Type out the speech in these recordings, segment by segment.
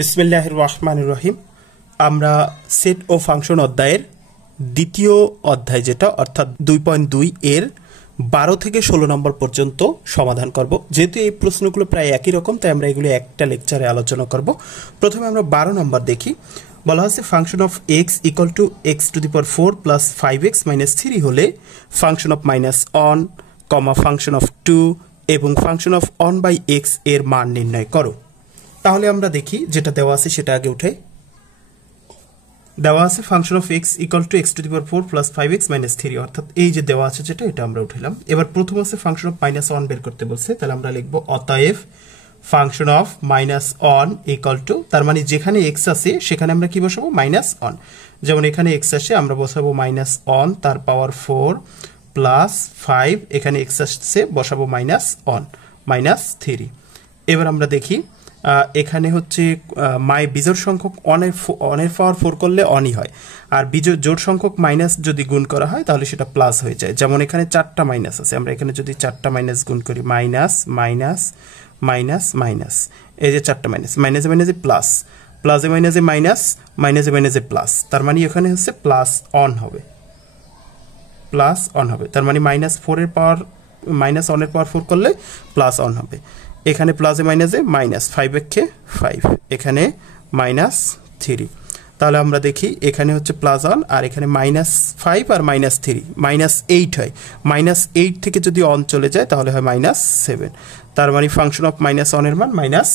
বিসমিল্লাহির রহমানির রহিম। আমরা সেট ও ফাংশন অধ্যায়ের দ্বিতীয় অধ্যায় যেটা অর্থাৎ 2.2 এর 12 থেকে 16 নম্বর পর্যন্ত সমাধান করব। যেহেতু এই প্রশ্নগুলো প্রায় একই রকম, তাই আমরা এগুলো একটা লেকচারে আলোচনা করব। প্রথমে আমরা 12 নম্বর দেখি। বলা হচ্ছে function of x equal to x to the power 4 plus 5x minus 3 হলে function of minus one comma function of 2 এবং function of one by x এর মান নির্ণয় করো। তাহলে আমরা দেখি যেটা দেওয়া আছে সেটা আগে উঠাই। দেওয়া আছে function of x equal to x to the power 4 plus 5x minus 3, অর্থাৎ এই যে দেওয়া আছে যেটা এটা আমরা উঠাইলাম। এবার প্রথম আছে ফাংশন অফ মাইনাস অন বের করতে বলছে, তাহলে আমরা লিখব অতএব function of minus on equal to, তার মানে যেখানে এক্স আছে সেখানে আমরা কি বসাবো মাইনাস অন। যেমন এখানে এক্স আসে আমরা বসাবো মাইনাস অন তার পাওয়ার 4 প্লাস 5, এখানে এক্স আসছে বসাবো মাইনাস অন মাইনাস 3। এবার আমরা দেখি এখানে হচ্ছে বিজোড় সংখ্যক অনের পাওয়ার 4 করলে অনই হয়, আর জোড় সংখ্যক মাইনাস যদি গুণ করা হয় তাহলে সেটা প্লাস হয়ে যায়। যেমন এখানে 4টা মাইনাস আছে, আমরা এখানে যদি 4টা মাইনাস গুণ করি মাইনাস মাইনাস মাইনাস মাইনাস, এই যে 4টা মাইনাস, মাইনাসে মাইনাসে প্লাস, প্লাসে মাইনাসে মাইনাস, মাইনাসে মাইনাসে প্লাস, তার মানে এখানে হচ্ছে প্লাস অন হবে, প্লাস অন হবে। তার মানে মাইনাস 4 এর পাওয়ার মাইনাস অনের পাওয়ার 4 করলে প্লাস অন হবে। এখানে প্লাসে মাইনাসে মাইনাস 5 একে 5, এখানে মাইনাস 3। তাহলে আমরা দেখি এখানে হচ্ছে প্লাস অন আর এখানে মাইনাস 5 আর মাইনাস 3 মাইনাস 8 হয়। মাইনাস 8 থেকে যদি অন চলে যায় তাহলে হয় মাইনাস 7, তার মানে ফাংশন অফ মাইনাস অনের মান মাইনাস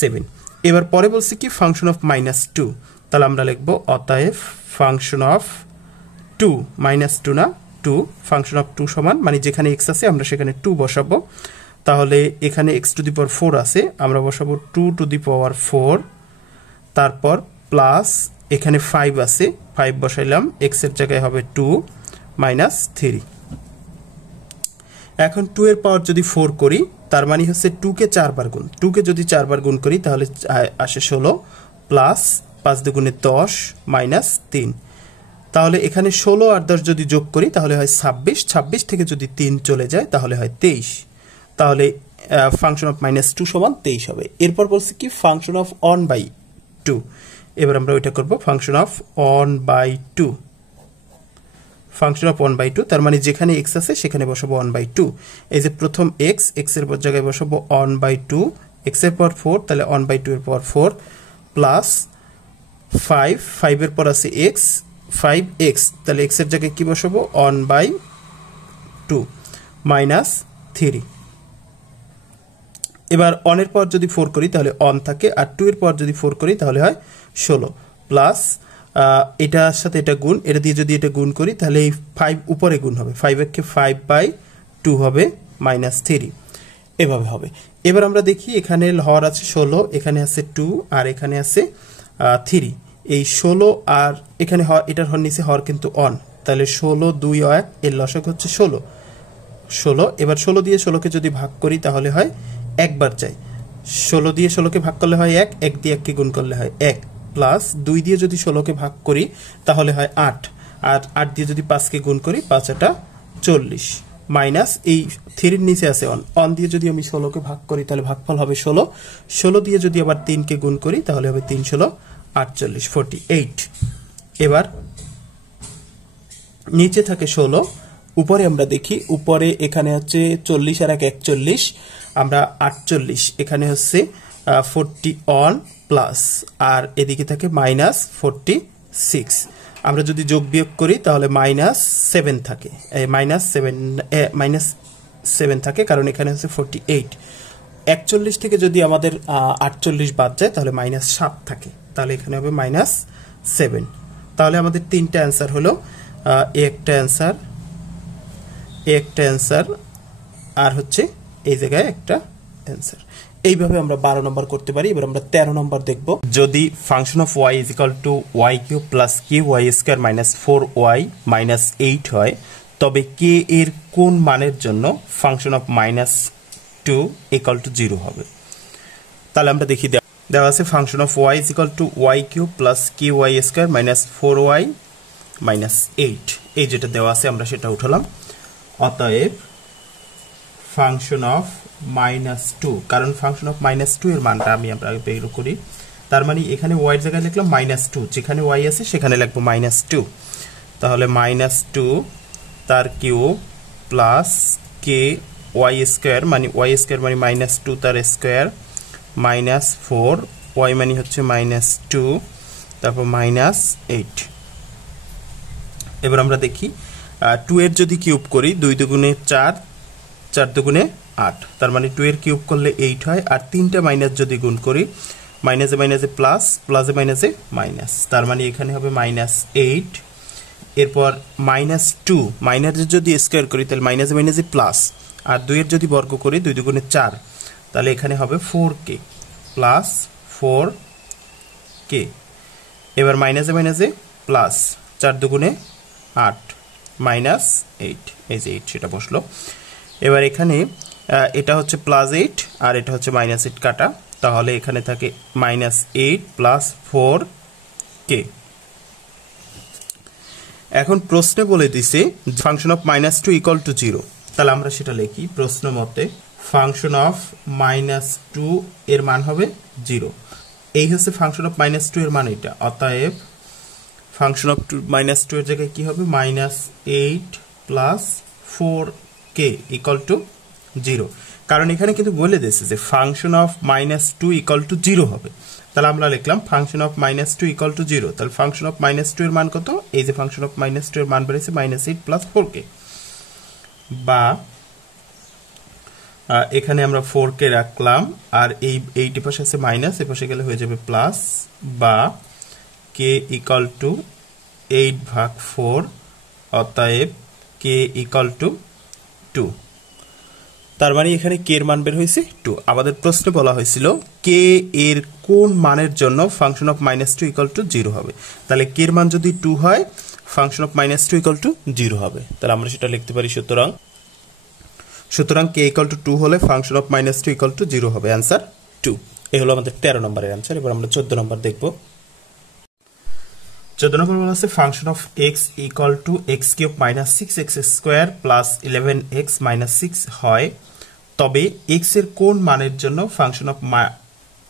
7। এবার পরে বলছি কি ফাংশন অফ মাইনাস 2, তাহলে আমরা লিখব অতএব ফাংশন অফ 2 মাইনাস 2 না 2, ফাংশন অফ 2 সমান মানে যেখানে এক্স আছে আমরা সেখানে 2 বসাবো। তাহলে এখানে এক্স টু দি পাওয়ার 4 আছে, আমরা বসাবো 2 টু দি পাওয়ার 4, তারপর প্লাস এখানে 5 আছে 5 বসাইলাম, এক্স এর জায়গায় হবে 2 মাইনাস 3। এখন 2 এর পাওয়ার যদি 4 করি তার মানে হচ্ছে 2 কে 4 বার গুণ, 2 কে যদি 4 বার গুণ করি তাহলে আসে 16 প্লাস 5 দুগুণে 10 মাইনাস 3। তাহলে এখানে 16 আর 10 যদি যোগ করি তাহলে হয় 26, 26 থেকে যদি 3 চলে যায় তাহলে হয় 23। তাহলে ফাংশন অফ মাইনাস 2 সমান 23 হবে। এরপর বলছি কি ফাংশন অফ অন বাই 2, এবার আমরা ওইটা করব function of one by 2, function of 1 by 2, তার মানে যেখানে এক্স আছে সেখানে বসাবো 1 বাই 2। এই যে প্রথম এক্স, এক্স এর জায়গায় বসাবো 1 বাই 2, এক্স এর পাওয়ার 4 তাহলে 1 বাই 2 এর পাওয়ার 4 প্লাস 5, 5 এর পর আছে এক্স 5x, তাহলে এক্স এর জায়গায় কি বসাবো 1 বাই 2 মাইনাস 3। এবার অন এর পর যদি 4 করি তাহলে অন থাকে, আর 2 এর পর যদি 4 করি তাহলে হয় 16 প্লাস এটার সাথে এটা গুণ, এটা দিয়ে যদি এটা গুণ করি তাহলে এই 5 উপরে গুণ হবে, 5 এর কে 5 বাই 2 হবে মাইনাস 3, এভাবে হবে। এবার আমরা দেখি এখানে হর আছে 16, এখানে আছে 2 আর এখানে আছে 3। এই 16 আর এখানে এটার হর নিচে হর কিন্তু অন, তাহলে 16 2 1 এর লসক হচ্ছে 16। এবার 16 দিয়ে 16কে যদি ভাগ করি তাহলে হয় একবার চাই, 16 দিয়ে 16কে ভাগ করলে হয় 1, 1 দিয়ে 1কে গুণ করলে হয় 1, প্লাস 2 দিয়ে যদি 16কে ভাগ করি তাহলে হয় 8, আর 8 দিয়ে যদি 5কে গুণ করি 5 8 40, মাইনাস এই 3 এর নিচে আছে অন, অন দিয়ে যদি আমি 16কে ভাগ করি তাহলে ভাগফল হবে 16, 16 দিয়ে যদি আবার 3কে গুণ করি তাহলে হবে 3 16 48 48। এবার নিচে থাকে 16, উপরে আমরা দেখি উপরে এখানে হচ্ছে 40 আর 1 41, আমরা 48, এখানে হচ্ছে 40 অন প্লাস আর এদিকে থাকে মাইনাস 46। আমরা যদি যোগ বিয়োগ করি তাহলে মাইনাস 7 থাকে, মাইনাস 7 থাকে কারণ এখানে হচ্ছে 48। 41 থেকে যদি আমাদের 48 বাদ যায় তাহলে মাইনাস 7 থাকে, তাহলে এখানে হবে মাইনাস 7। তাহলে আমাদের 3টা অ্যান্সার হলো, একটা অ্যান্সার আর হচ্ছে এই জায়গায় একটা অ্যান্সার। এইভাবে আমরা 12 নম্বর করতে পারি। এবার আমরা 13 নম্বর দেখব। যদি function of y is equal to y cube plus ky square minus 4y minus 8 হয় তবে k এর কোন মানের জন্য function of minus 2 equal to 0 হবে। তাহলে আমরা দেখি দেওয়া আছে function of y is equal to y cube plus ky square minus 4y minus 8, এই যেটা দেওয়া আছে আমরা সেটা উঠালাম। অতএব ফাংশন অফ মাইনাস 2, কারণ ফাংশন অফ মাইনাস 2 এর মানটা আমরা বের করি, তার মানে এখানে y এর জায়গায় লিখলাম -2, যেখানে y আছে সেখানে লিখবো -2, তাহলে -2 তার কিউব প্লাস কে y স্কয়ার মানে y স্কয়ার মানে -2 তার স্কয়ার -4 y মানে হচ্ছে -2 তারপর -8। এবার আমরা দেখি 2 এর যদি কিউব করি 2 দুগুণে 4, 4 দুগুণে 8, তার মানে 2 এর কিউব করলে 8 হয়। আর তিনটা মাইনাস যদি গুণ করি মাইনাসে মাইনাসে প্লাস, প্লাসে মাইনাসে মাইনাস, তার মানে এখানে হবে -8। এরপর -2 মাইনাসে যদি স্কয়ার করি তাহলে মাইনাসে মাইনাসে প্লাস, আর 2 এর যদি বর্গ করি 2 দুগুণে 4, তাহলে এখানে হবে 4k প্লাস 4k। এবার মাইনাসে মাইনাসে প্লাস, 4 দুগুণে 8 -8, এই যে 8 সেটা বসলো। এবার এখানে এটা হচ্ছে +8 আর এটা হচ্ছে -8 কাটা, তাহলে এখানে থাকে -8 প্লাস 4k। এখন প্রশ্নে বলে দিছে ফাংশন অফ -2 ইকুয়াল টু 0, তাহলে আমরা সেটা লিখি প্রশ্ন মতে ফাংশন অফ -2 এর মান হবে 0। এই হচ্ছে ফাংশন অফ -2 এর মান এটা, অতএব ফাংশন অফ -2 এর জায়গায় কি হবে -8 প্লাস 4k ইকুয়াল টু 0, কারণ এখানে কিন্তু বলে দিয়েছে যে ফাংশন অফ -2 ইকুয়াল টু 0 হবে। তাহলে আমরা লিখলাম ফাংশন অফ -2 ইকুয়াল টু 0, তাহলে ফাংশন অফ -2 এর মান কত, এই যে ফাংশন অফ -2 এর মান বেরিয়েছে -8 প্লাস 4k, বা এখানে আমরা 4k রাখলাম আর এই পাশে আছে মাইনাস, এই পাশে গেলে হয়ে যাবে প্লাস, বা k ইকুয়াল টু 8/4, অতএব k ইকুয়াল টু 2, তার মানে এখানে k এর মান বের হয়েছে 2। আমাদের প্রশ্নে বলা হয়েছিল k এর কোন মানের জন্য ফাংশন অফ -2 ইকুয়াল টু 0 হবে, তাহলে k এর মান যদি 2 হয় ফাংশন অফ -2 ইকুয়াল টু 0 হবে, তাহলে আমরা সেটা লিখতে পারি সুতরাং k ইকুয়াল টু 2 হলে ফাংশন অফ -2 ইকুয়াল টু 0 হবে, অ্যান্সার 2। এই হলো আমাদের 13 নম্বরের অ্যান্সার। এবার আমরা 14 নম্বর দেখব। 14 নম্বর বলা আছে function of x equal two x³ - 6x square plus 11x - 6 হয়, তবে x এর কোন মানের জন্য function of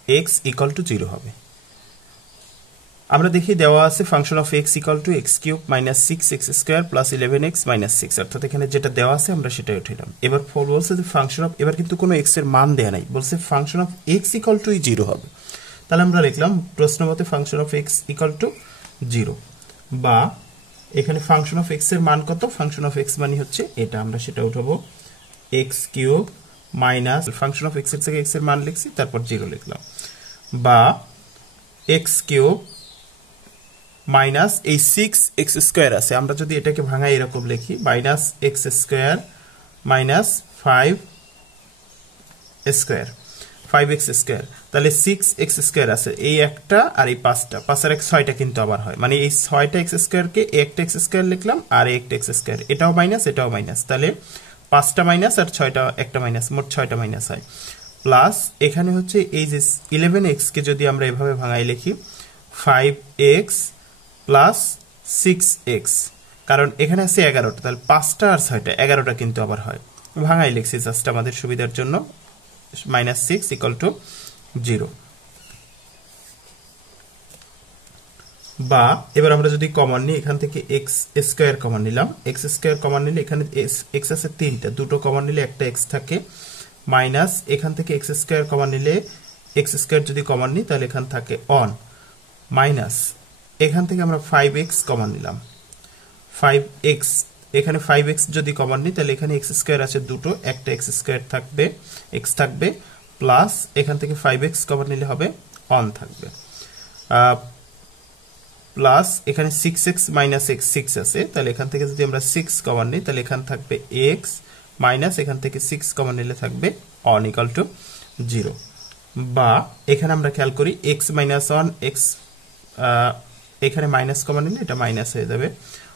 x equal two 0 হবে। আমরা দেখি দেওয়া আছে function of x equal two x³ - 6x square plus 11x - 6, অর্থাৎ এখানে যেটা দেওয়া আছে আমরা সেটাই উঠাইলাম। এবার বলছে যে ফাংশন অফ, এবার কিন্তু কোনো x এর মান দেয়া নাই, বলছে function of x equal two 0 হবে, তাহলে আমরা লিখলাম প্রশ্ন মতে function of x equal two 0, বা এখানে ফাংশন অফ x এর মান কত, ফাংশন অফ x মানে হচ্ছে এটা, আমরা সেটা উঠাবো x³ minus function of x এর থেকে x এর মান লিখছি তারপর 0 লিখলাম, বা x³ মাইনাস এই 6x স্কয়ার আছে, আমরা যদি এটাকে ভাঙাই এরকম লিখি -x square minus 5x square, তাহলে 6x স্কয়ার আছে এই একটা আর এই 5টা, 5 আর 1 6টা কিন্তু আবার হয়, মানে এই 6টা x স্কয়ারকে একটা x স্কয়ার লিখলাম আর একটা x স্কয়ার, এটাও মাইনাস এটাও মাইনাস, তাহলে 5টা মাইনাস আর 6টা একটা মাইনাস, মোট 6টা মাইনাস হয়, প্লাস এখানে হচ্ছে এই যে 11x কে যদি আমরা এভাবে ভাঙাই লিখি 5x প্লাস 6x, কারণ এখানে আছে 11টা, তাহলে 5টা আর 6টা 11টা কিন্তু আবার হয়, ভাঙাই লিখছি জাস্ট আমাদের সুবিধার জন্য, -6 ইকুয়াল টু 0। বা এবার আমরা যদি কমন নিই, এখান থেকে x স্কয়ার কমন নিলাম, x স্কয়ার কমন নিলে এখানে x আছে 3টা, দুটো কমন নিলে একটা x থাকে, মাইনাস এখান থেকে x স্কয়ার কমন নিলে x স্কয়ার যদি কমন নিই তাহলে এখান থাকে অন, মাইনাস এখান থেকে আমরা 5x কমন নিলাম, 5x এখানে 5x যদি কমন নিই তাহলে এখানে x স্কয়ার আছে দুটো, একটা x স্কয়ার থাকবে x থাকবে, প্লাস এখান থেকে 5x কমন নিলে হবে অন থাকবে, প্লাস এখানে 6x মাইনাস x 6 আছে, তাহলে এখান থেকে যদি আমরা 6 কমন নিই তাহলে এখান থাকবে x, মাইনাস এখান থেকে 6 কমন নিলে থাকবে অন ইকুয়াল টু 0, বা এখানে আমরা খেয়াল করি x মাইনাস 1 x, এখানে মাইনাস কমন নিলে এটা মাইনাস হয়ে যাবে,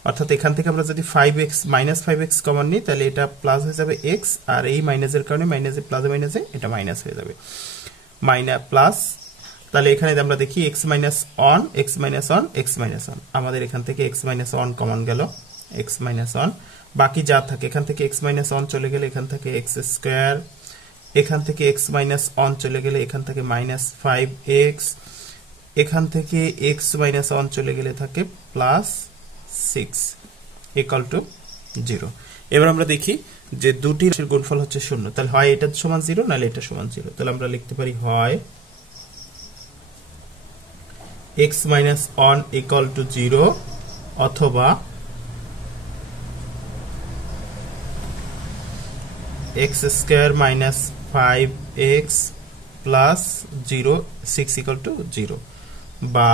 অর্থাৎ এখান থেকে আমরা যদি 5x মাইনাস 5x কমন নিই তাহলে এটা প্লাস হয়ে যাবে x, আর এই মাইনাসের কারণে মাইনাসে প্লাসে মাইনাসে এটা মাইনাস হয়ে যাবে, মাইনাস প্লাস, তাহলে এখানে আমরা দেখি x minus 1 x minus 1 x minus 1, আমাদের এখান থেকে x মাইনাস 1 কমন গেল, x মাইনাস 1, বাকি যা থাকে এখান থেকে x মাইনাস 1 চলে গেলে এখান থেকে x স্কয়ার, এখান থেকে x মাইনাস 1 চলে গেলে এখান থেকে -5x, এখান থেকে x মাইনাস 1 চলে গেলে থাকে প্লাস 6 ইকুয়াল টু 0। এবার আমরা দেখি যে দুটির গুণফল হচ্ছে 0, তাহলে হয় এটা সমান 0 নাহলে এটা সমান 0। তাহলে আমরা লিখতে পারি হয় x মাইনাস 1 ইকুয়াল টু 0 অথবা x square minus 5x plus 0 6 equal to 0, বা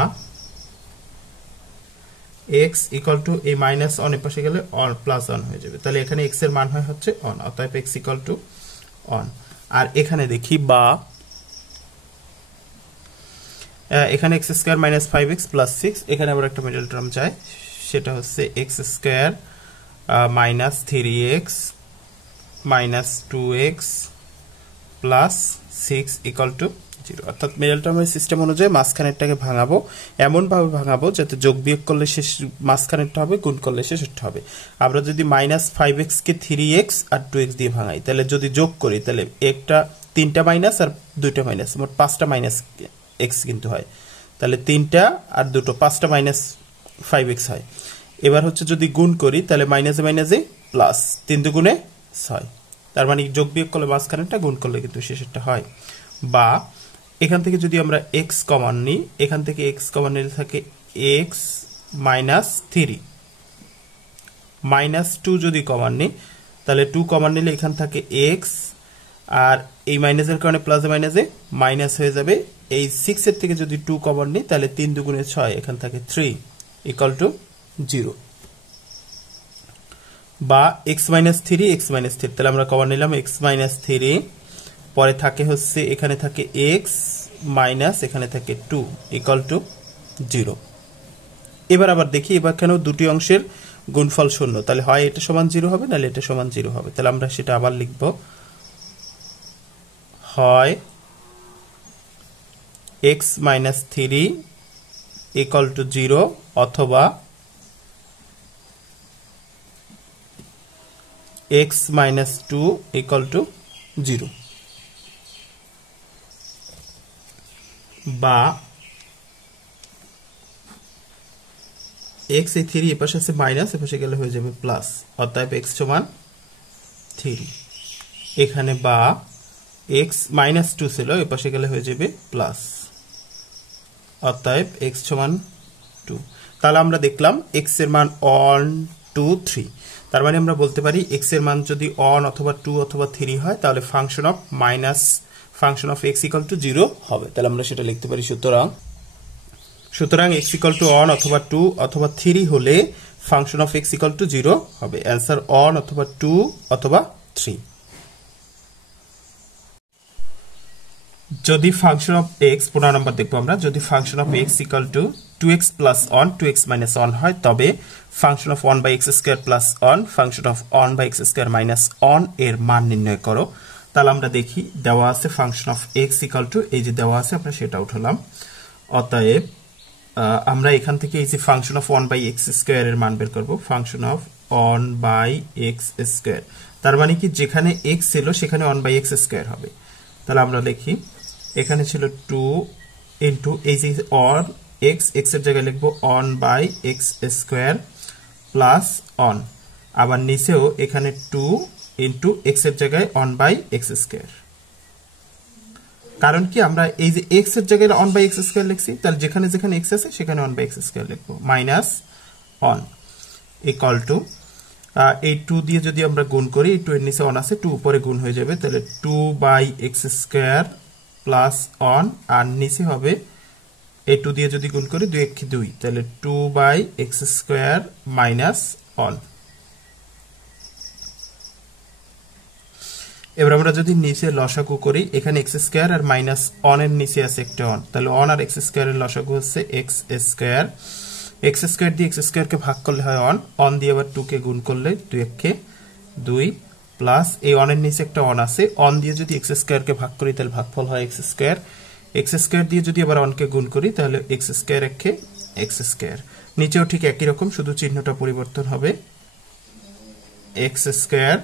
x ইকুয়াল টু এই মাইনাস 1 এর পাশে গেলে প্লাস 1 হয়ে যাবে। তাহলে এখানে x এর মান হয় হচ্ছে 1, অতএব x ইকুয়াল টু 1। আর এখানে দেখি বা এখানে x square minus 5x plus 6, এখানে আবার একটা মিডল টার্ম চাই, সেটা হচ্ছে x square minus 3x minus 2x plus 6 equal to 0। অর্থাৎ মিডল টার্মের সিস্টেম অনুযায়ী মাঝখানেরটাকে ভাঙাবো, এমনভাবে ভাঙাবো যাতে যোগ বিয়োগ করলে শেষ মাঝখানেরটা হবে, গুণ করলে শেষেরটা হবে। আমরা যদি মাইনাস 5x কে 3x আর 2x দিয়ে ভাঙাই, তাহলে যদি যোগ করি তাহলে একটা 3টা মাইনাস আর 2টা মাইনাস, মোট 5টা মাইনাস x কিন্তু হয়। তাহলে 3টা আর 2টো 5টা মাইনাস 5x হয়। এবার হচ্ছে যদি গুণ করি তাহলে মাইনাসে মাইনাসে প্লাস, 3 দুগুণে 6, তার মানে যোগ বিয়োগ করলে মাঝখানেরটা, গুণ করলে কিন্তু শেষেরটা হয়। বা এখান থেকে যদি আমরা x কমন নিই, এখান থেকে x কমন নিলে থাকে x মাইনাস 3, মাইনাস 2 যদি কমন নিই তাহলে 2 কমন নিলে এখান থাকে x, আর এই মাইনাসের কারণে প্লাসে মাইনাসে মাইনাস হয়ে যাবে। এই 6 এর থেকে যদি 2 কমন নিই তাহলে 3 দুগুণে 6, এখান থাকে 3 ইকুয়াল টু 0। বা x মাইনাস 3 x মাইনাস 3, তাহলে আমরা কমন নিলাম x মাইনাস 3, পরে থাকে হচ্ছে এখানে থাকে x মাইনাস এখানে থাকে 2 ইকুয়াল টু 0। এবার আবার দেখি, এবার কেন দুটি অংশের গুণফল 0, তাহলে হয় এটা সমান 0 হবে নাহলে এটা সমান 0 হবে। তাহলে আমরা সেটা আবার লিখব, হয় x মাইনাস 3 ইকুয়াল টু 0 অথবা x মাইনাস 2 ইকুয়াল টু 0, বা x এই 3 এর পাশে আছে মাইনাস, এর পাশে গেলে হয়ে যাবে প্লাস, অতএব x সমান 3। এখানে বা x মাইনাস 2 ছিল, এর পাশে গেলে হয়ে যাবে প্লাস, অতএব x সমান 2। তাহলে আমরা দেখলাম x এর মান 1 2 3, তার মানে আমরা বলতে পারি x এর মান যদি 1 অথবা 2 অথবা 3 হয় তাহলে function of minus function of x equal two 0 হবে। তাহলে আমরা সেটা লিখতে পারি, সুতরাং x ইকুয়াল টু 1 অথবা 2 অথবা 3 হলে function of x equal two 0 হবে। অ্যান্সার 1 অথবা 2 অথবা 3। যদি ফাংশন অফ x, 15 নম্বর দেখবো আমরা, যদি function of x equal to 2x plus 1 2x minus 1 হয় তবে function of 1 by x square plus 1 function of 1 by x square minus 1 এর মান নির্ণয় করো। তাহলে আমরা দেখি, দেওয়া আছে function of x equal two, এই যে দেওয়া আছে আমরা সেটা উঠালাম। অতএব আমরা এখান থেকে এই যে function of 1 by x square এর মান বের করব, function of 1 by x square, তার মানে কি যেখানে x ছিল সেখানে 1 বাই x স্কয়ার হবে। তাহলে আমরা লিখি, এখানে ছিল 2 ইনটু এই যে অন x, x এর জায়গায় লিখব 1 বাই x স্কয়ার প্লাস 1, আবার নিচেও এখানে 2 ইনটু x এর জায়গায় 1 বাই x স্কয়ার। কারণ কি আমরা এই যে x এর জায়গায় 1 বাই x স্কয়ার লিখছি, তাহলে যেখানে যেখানে x আছে সেখানে 1 বাই x স্কয়ার লিখব, মাইনাস 1 ইকুয়াল টু এই 2 দিয়ে যদি আমরা গুণ করি, এই 2 এর নিচে 1 আছে, 2 উপরে গুণ হয়ে যাবে, তাহলে 2 বাই x স্কয়ার প্লাস 1, আর নিচে হবে এই 2 দিয়ে যদি গুণ করি 2 1 2, তাহলে 2 বাই x স্কয়ার মাইনাস 1। এবার আমরা যদি নিচে লসাগু করি, এখানে x স্কয়ার আর মাইনাস 1 এর নিচে আছে একটা 1, তাহলে 1 আর x স্কয়ার এর লসাগু হচ্ছে x স্কয়ার। x স্কয়ার দিয়ে x স্কয়ার কে ভাগ করলে হয় 1, 1 দিয়ে আবার 2 কে গুণ করলে 2 1 কে 2 প্লাস এই 1 এর নিচে একটা 1 আছে, 1 দিয়ে যদি x স্কয়ার কে ভাগ করি তাহলে ভাগফল হয় x স্কয়ার। x স্কয়ার দিয়ে যদি আবার 1 কে গুণ করি তাহলে x স্কয়ার একে x স্কয়ার, নিচেও ঠিক একই রকম, শুধু চিহ্নটা পরিবর্তন হবে, x স্কয়ার,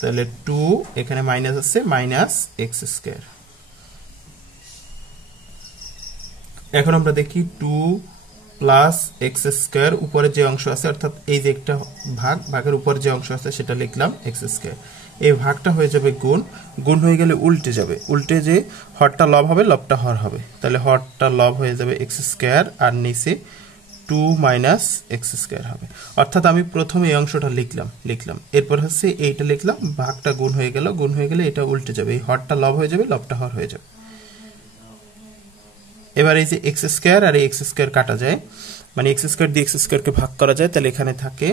তাহলে 2 এখানে মাইনাস আছে, মাইনাস x স্কয়ার। এখন আমরা দেখি 2 প্লাস এক্স স্কোয়ার, উপরে যে অংশ আছে অর্থাৎ এই যে একটা ভাগের উপর যে অংশ আছে সেটা লিখলাম এক্স স্কোয়ার। এই ভাগটা হয়ে যাবে গুণ, গুণ হয়ে গেলে উল্টে যাবে, উল্টে যে হরটা লব হবে লবটা হর হবে, তাহলে হরটা লব হয়ে যাবে এক্স স্কোয়ার আর নিচে 2 মাইনাস এক্স স্কোয়ার হবে। অর্থাৎ আমি প্রথমে এই অংশটা লিখলাম, এরপর হচ্ছে এইটা লিখলাম, ভাগটা গুণ হয়ে গেলে এটা উল্টে যাবে, এই হরটা লব হয়ে যাবে লবটা হর হয়ে যাবে। এবার এই যে এক্স স্কোয়ার আর এই এক্স স্কোয়ার কাটা যায়, মানে এক্স স্কোয়ার দিয়ে এক্স স্কোয়ারকে ভাগ করা যায়, তাহলে এখানে থাকে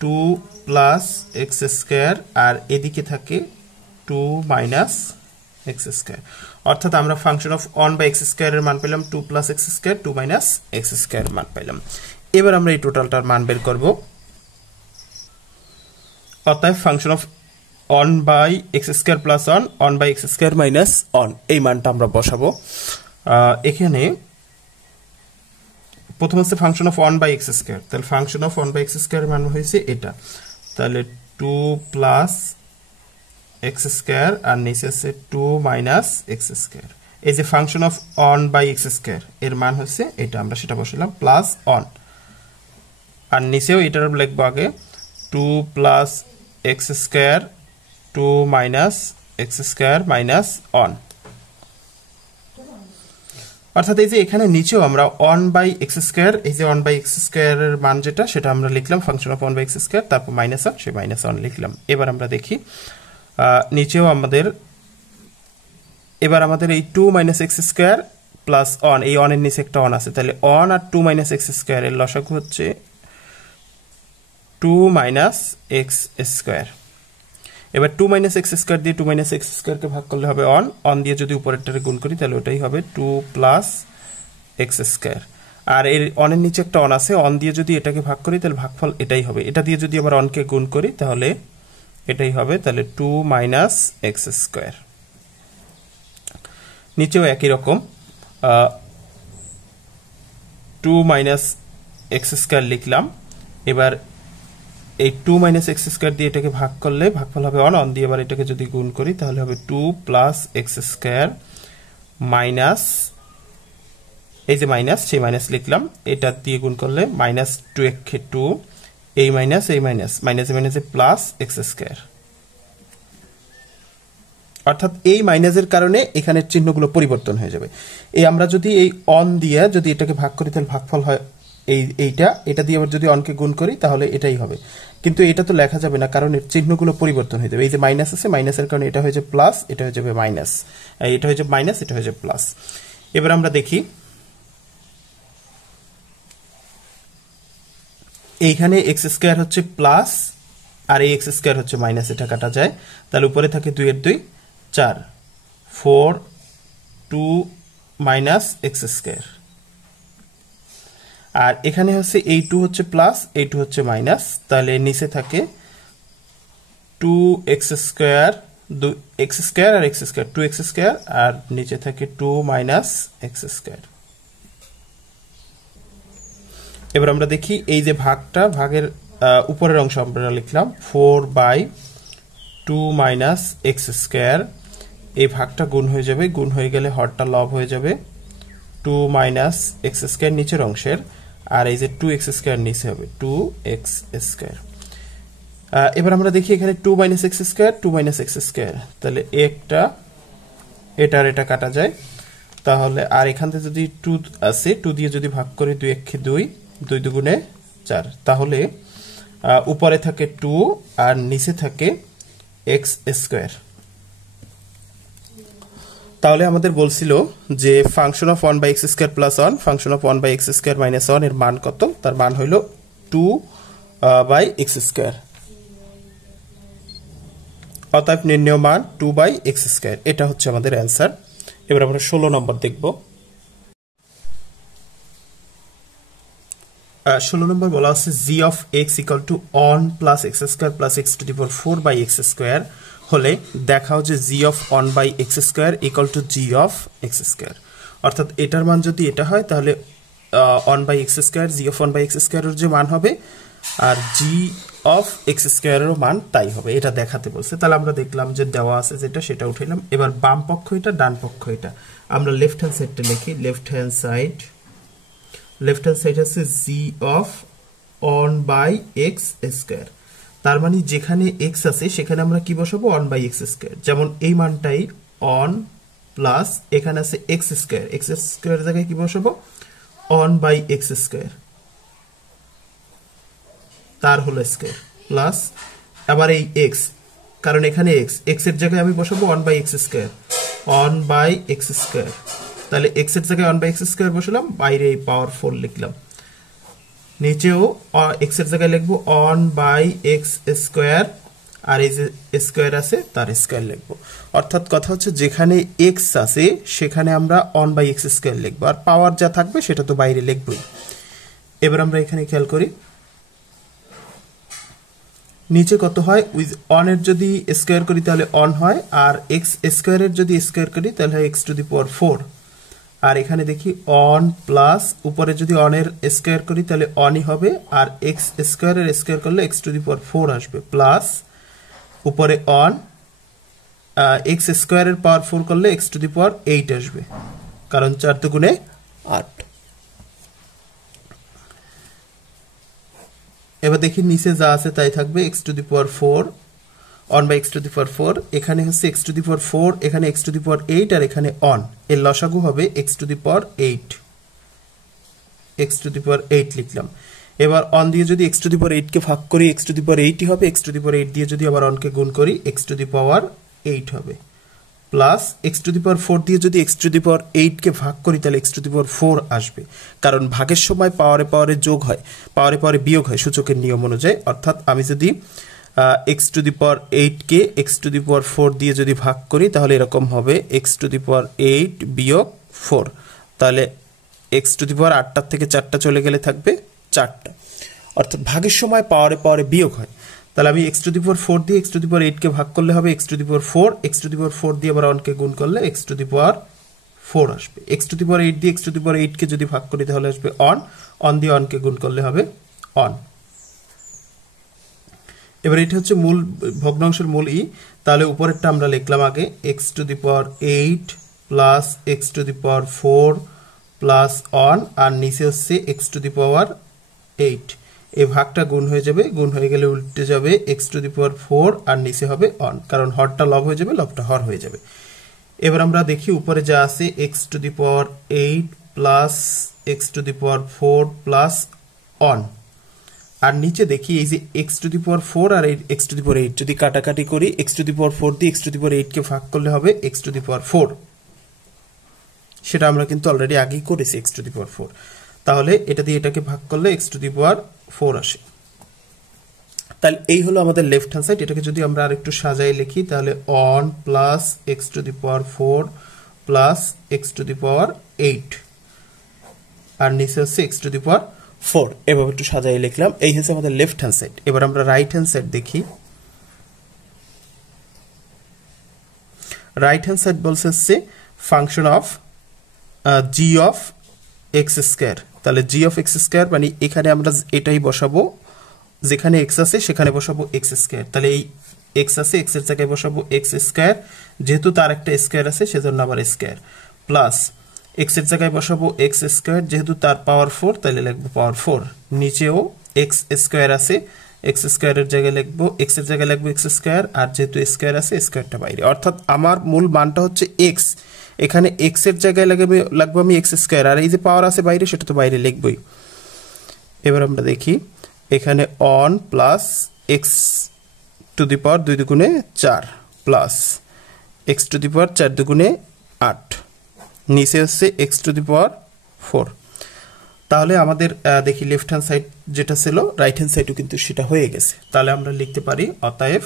2 প্লাস এক্স স্কোয়ার আর এদিকে থাকে 2 মাইনাস এক্স স্কোয়ার। অর্থাৎ আমরা ফাংশন অফ 1/x স্কোয়ারের মান পেলাম 2 plus x square, 2 minus x square মান পেলাম। এবার আমরা এই টোটালটার মান বের করব। অতএব function of 1/x square plus 1/x square minus 1 এই মানটা আমরা বসাবো। এখানে প্রথম হচ্ছে ফাংশন অফ 1/x স্কোয়ার, তাহলে ফাংশন অফ 1/x স্কোয়ার মান হয়েছে এটা, তাহলে 2 প্লাস এক্স স্কোয়ার আর নিচে আছে 2 মাইনাস এক্স স্কোয়ার। এই যে ফাংশন অফ 1/x স্কোয়ার এর মান হচ্ছে এটা, আমরা সেটা বসালাম প্লাস 1 আর নিচেও এটার লিখবো আগে 2 plus x square 2 minus x square minus 1। অর্থাৎ এই যে এখানে নিচেও আমরা 1/x স্কোয়ার, এই যে 1/x স্কোয়ারের মান যেটা সেটা আমরা লিখলাম ফাংশন অফ 1/x স্কোয়ার, তারপর মাইনাস 1, সে মাইনাস 1 লিখলাম। এবার আমরা দেখি নিচেও এবার আমাদের এই 2 মাইনাস এক্স স্কোয়ার প্লাস 1, এই 1 এর নিচে একটা 1 আছে, তাহলে 1 আর 2 মাইনাস এক্স স্কোয়ার এর লসাগু হচ্ছে 2 মাইনাস এক্স স্কোয়ার। এবার 2 মাইনাস এক্স স্কোয়ার দিয়ে 2 মাইনাস এক্স স্কোয়ারকে ভাগ করলে হবে 1 দিয়ে যদি উপরেরটারে গুণ করি তাহলে ওটাই হবে 2 প্লাস এক্স স্কোয়ার। আর এর 1 এর নিচে একটা 1 আছে, 1 দিয়ে যদি এটাকে ভাগ করি তাহলে ভাগফল এটাই হবে, এটা দিয়ে যদি আবার 1 কে গুণ করি তাহলে এটাই হবে, তাহলে 2 মাইনাস এক্স স্কোয়ার। নিচেও একই রকম 2 মাইনাস এক্স স্কোয়ার লিখলাম। এবার এই 2 মাইনাস এক্স স্কোয়ার দিয়ে এটাকে ভাগ করলে ভাগফল হবে 1 দিয়ে এবার এটাকে যদি গুণ করি তাহলে হবে 2 প্লাস এক্স স্কোয়ার মাইনাস, এই যে মাইনাস সেই মাইনাস লিখলাম, এটা দিয়ে গুণ করলে মাইনাস 2 একে 2, এই মাইনাস মাইনাসে প্লাস এক্স স্কোয়ার। অর্থাৎ এই মাইনাসের কারণে এখানের চিহ্নগুলো পরিবর্তন হয়ে যাবে। এই আমরা যদি এই অন দিয়ে যদি এটাকে ভাগ করি তাহলে ভাগফল হয় এটা দিয়ে আবার যদি অনকে গুণ করি তাহলে এটাই হবে, কিন্তু এটা তো লেখা যাবে না কারণ এর চিহ্নগুলো পরিবর্তন হয়ে যাবে। এই যে মাইনাস আছে, মাইনাসের কারণে এটা হয়ে যাবে প্লাস, এটা হয়ে যাবে মাইনাস, এটা হয়ে যাবে মাইনাস, এটা হয়ে যাবে প্লাস। এবার আমরা দেখি এইখানে এক্স স্কোয়ার হচ্ছে প্লাস আর এই এক্স স্কোয়ার হচ্ছে মাইনাস, এটা কাটা যায়, তাহলে উপরে থাকে 2 এর 2 4, 4 2 মাইনাস এক্স স্কোয়ার। আর এখানে হচ্ছে এই 2 হচ্ছে প্লাস, এই 2 হচ্ছে মাইনাস, তাহলে নিচে থাকে 2x স্কোয়ার, x স্কোয়ার আর x স্কোয়ার 2x স্কোয়ার, আর নিচে থাকে 2 মাইনাস এক্স স্কোয়ার। এবার আমরা দেখি এই যে ভাগের উপরের অংশ আমরা লিখলাম 4/2 মাইনাস এক্স স্কোয়ার, এই ভাগটা গুণ হয়ে যাবে, গুণ হয়ে গেলে হরটা লব হয়ে যাবে 2 মাইনাস এক্স স্কোয়ার নিচের অংশের, আর এই যে 2x স্কোয়ার নিচে হবে 2x স্কোয়ার। এবার আমরা দেখি এখানে 2 minus x square 2 minus x square, তাহলে এটা এটা কাটা যায়, তাহলে আর এখান থেকে যদি 2 আছে 2 দিয়ে যদি ভাগ করি 2 একে 2, 2 দুগুণে 4, তাহলে উপরে থাকে 2 আর নিচে থাকে এক্স স্কোয়ার। তাহলে আমাদের বলছিল যে function of 1/x square plus 1 function of 1/x square minus 1 এর মান কত, তার মান হইল 2/x স্কোয়ার। অতএব নির্ণয় মান 2/x স্কোয়ার, এটা হচ্ছে আমাদের অ্যান্সার। এবার আমরা 16 নম্বর দেখব। 16 নম্বর বলা আছে g of x equal to 1 plus x square plus x to the power 4/x square হলে দেখাও যে g of 1/x square equal to g of x square। অর্থাৎ এটার মান যদি এটা হয় তাহলে 1/x square g of 1/x square এর যে মান হবে আর জি অফ এক্স স্কোয়ারেরও মান তাই হবে, এটা দেখাতে বলছে। তাহলে আমরা দেখলাম যে দেওয়া আছে যেটা সেটা উঠাইলাম। এবার বাম পক্ষ এটা, ডান পক্ষ এটা, আমরা লেফট হ্যান্ড সাইডটা লিখি। লেফট হ্যান্ড সাইড আছে G of one by x square, তার মানে যেখানে এক্স আছে সেখানে আমরা কি বসাবো, অন বাই এক্স স্কোয়ার। যেমন এই মানটাই অন প্লাস এখানে আছে এক্স স্কোয়ার জায়গায় কি বসাবো, অন বাই এক্স স্কোয়ার তার হোল স্কোয়ার প্লাস আবার এই এক্স, কারণ এখানে এক্স এর জায়গায় আমি বসাবো one by x square, one by x square. তাহলে এক্স এর জায়গায় অন বাই এক্স স্কোয়ার বসালাম, বাইরে এই পাওয়ার 4 লিখলাম, নিচেও এক্স এর জায়গায় লিখবো অন বাই এক্স স্কোয়ার, আর এই যে স্কোয়ার আছে তার স্কোয়ার লিখবো। অর্থাৎ কথা হচ্ছে যেখানে এক্স আছে সেখানে আমরা অন বাই এক্স স্কোয়ার লিখবো, আর পাওয়ার যা থাকবে সেটা তো বাইরে লিখবই। এবার আমরা এখানে খেয়াল করি নিচে কত হয়, উইথ অন এর যদি স্কোয়ার করি তাহলে অন হয়, আর এক্স স্কোয়ারের যদি স্কোয়ার করি তাহলে হয় এক্স টু দি পাওয়ার 4। আর এখানে দেখি অন প্লাস উপরে যদি অনের স্কোয়ার করি তাহলে অনই হবে, আর এক্স স্কোয়ারের স্কোয়ার করলে এক্স টু দি পাওয়ার 4 আসবে, প্লাস উপরে অন এক্স স্কোয়ারের পাওয়ার 4 করলে এক্স টু দি পাওয়ার 8 আসবে, কারণ 4 দুগুণে 8। এবার দেখি নিচে যা আছে তাই থাকবে, x to the power 4 one by x to the power 4, এখানে হচ্ছে এক্স টু দি পাওয়ার 4, এখানে এক্স টু দি পাওয়ার 8, আর এখানে অন, এর লসাগু হবে x to the power 8, x to the power 8 লিখলাম। এবার অন দিয়ে যদি এক্স টু দি পাওয়ার 8 কে ভাগ করি এক্স টু দি পাওয়ার 8 হবে, এক্স টু দি পাওয়ার 8 দিয়ে যদি আবার অনকে গুণ করি এক্স টু দি পাওয়ার 8 হবে, plus x to the power 4 দিয়ে যদি এক্স টু দি পাওয়ার 8 কে ভাগ করি তাহলে এক্স টু দি পাওয়ার 4 আসবে, কারণ ভাগের সময় পাওয়ারে যোগ হয়, পাওয়ারে বিয়োগ হয় সূচকের নিয়ম অনুযায়ী। অর্থাৎ আমি যদি এক্স টু দি পাওয়ার 8 কে এক্স টু দি পাওয়ার 4 দিয়ে যদি ভাগ করি তাহলে এরকম হবে এক্স টু দি পাওয়ার 8 বিয়োগ 4, তাহলে এক্স টু দি পাওয়ার 8টার থেকে 4টা চলে গেলে থাকবে 4টা। অর্থাৎ ভাগের সময় পাওয়ারে বিয়োগ হয়। তাহলে আমি এক্স টু দি পাওয়ার 4 দিয়ে এক্স টু দি পাওয়ার 8 কে ভাগ করলে হবে x to the power 4, x to the power 4 দিয়ে আবার অনকে গুণ করলে এক্স টু দি পাওয়ার 4 আসবে। এক্স টু দি পাওয়ার 8 দিয়ে এক্স টু দি পাওয়ার 8 কে যদি ভাগ করি তাহলে আসবে অন দিয়ে অনকে গুণ করলে হবে অন। এবার এটা হচ্ছে মূল ভগ্নাংশের মূল ই, তাহলে উপরেরটা আমরা লিখলাম আগে x to the power 8 plus x to the power 4 plus one, আর নিচে হচ্ছে এক্স টু দি পাওয়ার 8, এই ভাগটা গুণ হয়ে যাবে, গুণ হয়ে গেলে উল্টে যাবে এক্স টু দি পাওয়ার 4 আর নিচে হবে অন, কারণ হরটা লব হয়ে যাবে, লবটা হর হয়ে যাবে। এবার আমরা দেখি উপরে যা আছে x to the power 8 plus x to the power 4 plus one, আর নিচে দেখি এই যে এক্স টু দি পাওয়ার 4 আর এক্স টু দি পাওয়ার 8 যদি কাটাকাটি করি এক্স টু দি পাওয়ার 4 দিয়ে এক্স টু দি পাওয়ার 8 কে ভাগ করলে হবে এক্স টু দি পাওয়ার 4, সেটা আমরা কিন্তু অলরেডি আগেই করেছি এক্স টু দি পাওয়ার 4। তাহলে এটা দিয়ে এটাকে ভাগ করলে এক্স টু দি পাওয়ার 4 আসে। তাহলে এই হলো আমাদের লেফট হ্যান্ড সাইড। এটাকে যদি আমরা আরেকটু সাজাই লিখি তাহলে one plus x to the power 4 plus x to the power 8, আর নিচে হচ্ছে এক্স টু দি পাওয়ার 4, এভাবে একটু সাজাই লিখলাম। এই হচ্ছে আমাদের লেফট হ্যান্ড সাইড। এবার আমরা রাইট হ্যান্ড সাইড দেখি। রাইট হ্যান্ড সাইড বলছে হচ্ছে function of G of x square. তাহলে জি অফ এক্স স্কোয়ার মানে এখানে আমরা এটাই বসাবো, যেখানে এক্স আছে সেখানে বসাবো এক্স স্কোয়ার। তাহলে এই এক্স আছে, এক্স এর জায়গায় বসাবো এক্স স্কোয়ার, যেহেতু তার একটা স্কোয়ার আছে সেজন্য আবার স্কোয়ার, প্লাস এক্স এর জায়গায় বসাবো এক্স স্কোয়ার, যেহেতু তার পাওয়ার 4 তাহলে লিখবো পাওয়ার 4, নিচেও এক্স স্কোয়ার আছে, এক্স স্কোয়ারের জায়গায় লিখবো এক্স এর জায়গায় লিখবো এক্স স্কোয়ার, আর যেহেতু স্কোয়ার আছে স্কোয়ারটা বাইরে। অর্থাৎ আমার মূল মানটা হচ্ছে এক্স, এখানে এক্স এর জায়গায় লাগবো আমি এক্স স্কোয়ার, আর এই যে পাওয়ার আছে বাইরে সেটা তো বাইরে লিখবই। এবার আমরা দেখি এখানে one plus x to the power 2 দুগুণে 4 plus x to the power 4 দুগুণে 8, নিচে হচ্ছে এক্স টু দি পাওয়ার 4। তাহলে আমাদের দেখি লেফট হ্যান্ড সাইড যেটা ছিল রাইট হ্যান্ড সাইডও কিন্তু সেটা হয়ে গেছে। তাহলে আমরা লিখতে পারি অতএব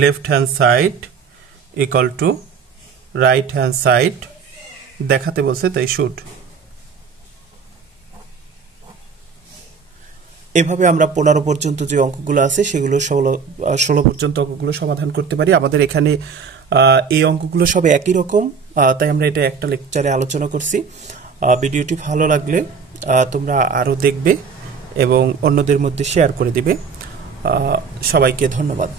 left hand side equal to right hand side, দেখাতে বলছে তাই শুড। এভাবে আমরা 15 পর্যন্ত যে অঙ্কগুলো আছে সেগুলো 16 পর্যন্ত অঙ্কগুলো সমাধান করতে পারি। আমাদের এখানে এই অঙ্কগুলো সব একই রকম, তাই আমরা এটা একটা লেকচারে আলোচনা করছি। ভিডিওটি ভালো লাগলে তোমরা আরও দেখবে এবং অন্যদের মধ্যে শেয়ার করে দিবে। সবাইকে ধন্যবাদ।